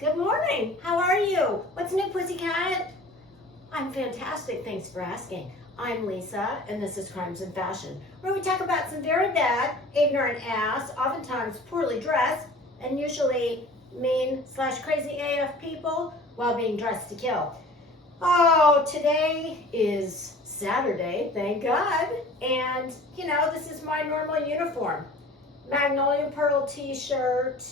Good morning. How are you? What's new, pussycat? I'm fantastic. Thanks for asking. I'm Lisa, and this is Crimes and Fashion, where we talk about some very bad, ignorant ass, oftentimes poorly dressed, and usually mean/crazy AF people while being dressed to kill. Oh, today is Saturday, thank God. And, this is my normal uniform. Magnolia Pearl t-shirt,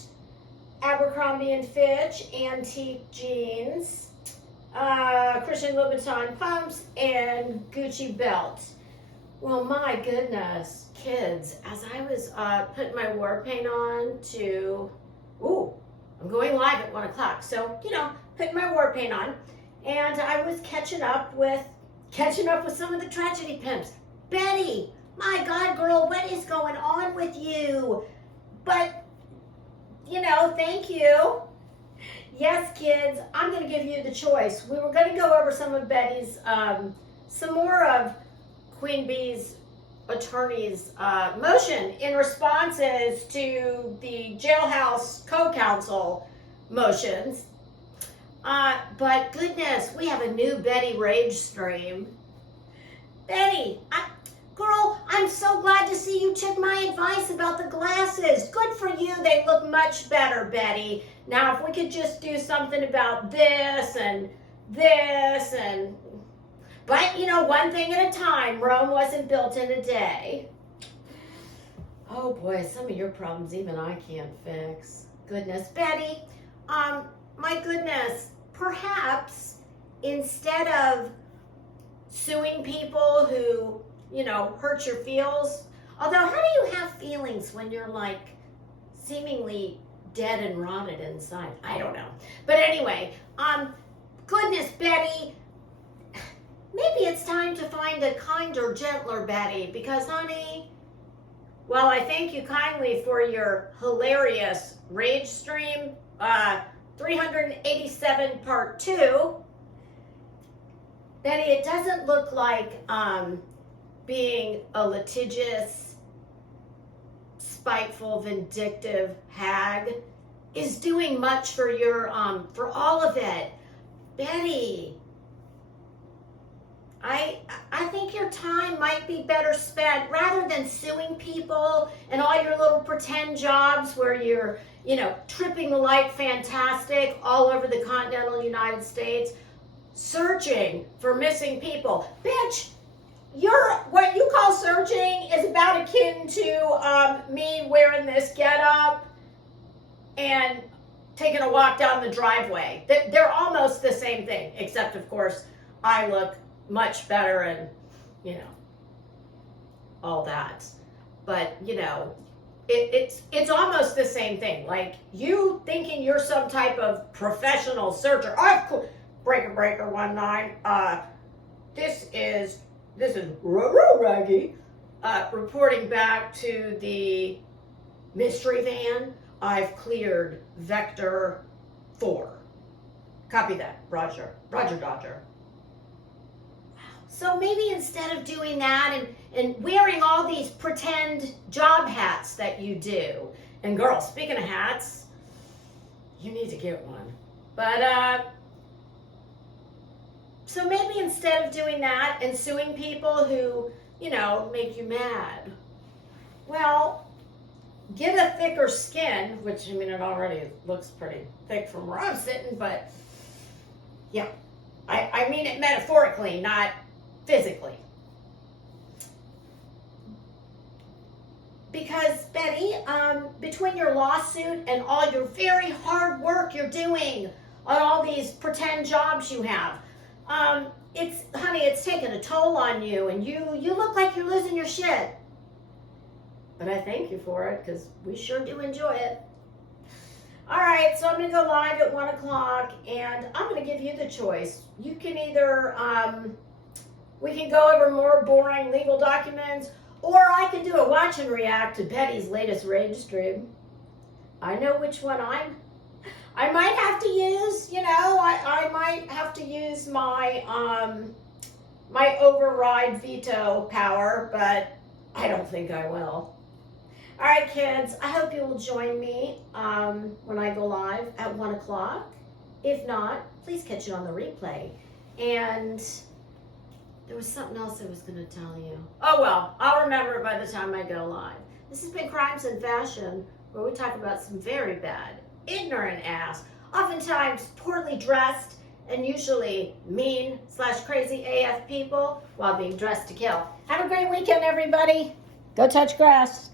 Abercrombie & Fitch antique jeans, Christian Louboutin pumps, and Gucci belt. Well, my goodness, kids, as I was putting my war paint on I'm going live at 1 o'clock. So, putting my war paint on, and I was catching up with some of the tragedy pimps. Betty, my God, girl, what is going on with you? But thank you. Yes, kids, I'm going to give you the choice. We were going to go over some of Betty's, some more of Queen Bee's attorney's motion in responses to the jailhouse co-counsel motions. But goodness, we have a new Betty rage stream. Betty, girl, I'm so glad to see you took my advice about the glasses. Good for you. They look much better, Betty. Now, if we could just do something about this and this and... But, one thing at a time. Rome wasn't built in a day. Oh, boy, some of your problems even I can't fix. Goodness. Betty, my goodness, perhaps instead of suing people who hurt your feels. Although, how do you have feelings when you're like seemingly dead and rotted inside? I don't know. But anyway, goodness, Betty, maybe it's time to find a kinder, gentler Betty, because, honey, well, I thank you kindly for your hilarious rage stream, 387 part 2. Betty, it doesn't look like being a litigious, spiteful, vindictive hag is doing much for your, for all of it. Betty, I think your time might be better spent rather than suing people and all your little pretend jobs where you're, tripping the light fantastic all over the continental United States, searching for missing people. Bitch, what you call searching is about akin to me wearing this getup and taking a walk down the driveway. They're almost the same thing, except of course I look much better and all that. But it's almost the same thing. Like you thinking you're some type of professional searcher. Breaker 19. This is Raggy reporting back to the mystery van. I've cleared Vector 4. Copy that. Roger. Roger, Dodger. So maybe instead of doing that and wearing all these pretend job hats that you do, and girl, speaking of hats, you need to get one. But, so maybe instead of doing that and suing people who, make you mad, well, get a thicker skin, which, it already looks pretty thick from where I'm sitting, but, yeah. I mean it metaphorically, not physically. Because, Betty, between your lawsuit and all your very hard work you're doing on all these pretend jobs you have, it's taken a toll on you, and you look like you're losing your shit. But I thank you for it, because we sure do enjoy it. All right, so I'm going to go live at 1 o'clock, and I'm going to give you the choice. You can either, we can go over more boring legal documents, or I can do a watch and react to Betty's latest rage stream. I know which one I might have to use, I might have to use my my override veto power, but I don't think I will. All right, kids, I hope you will join me when I go live at 1 o'clock. If not, please catch it on the replay. And there was something else I was going to tell you. Oh, well, I'll remember it by the time I go live. This has been Crimes in Fashion, where we talk about some very bad, ignorant ass, oftentimes poorly dressed, and usually mean/crazy AF people while being dressed to kill. Have a great weekend, everybody. Go touch grass.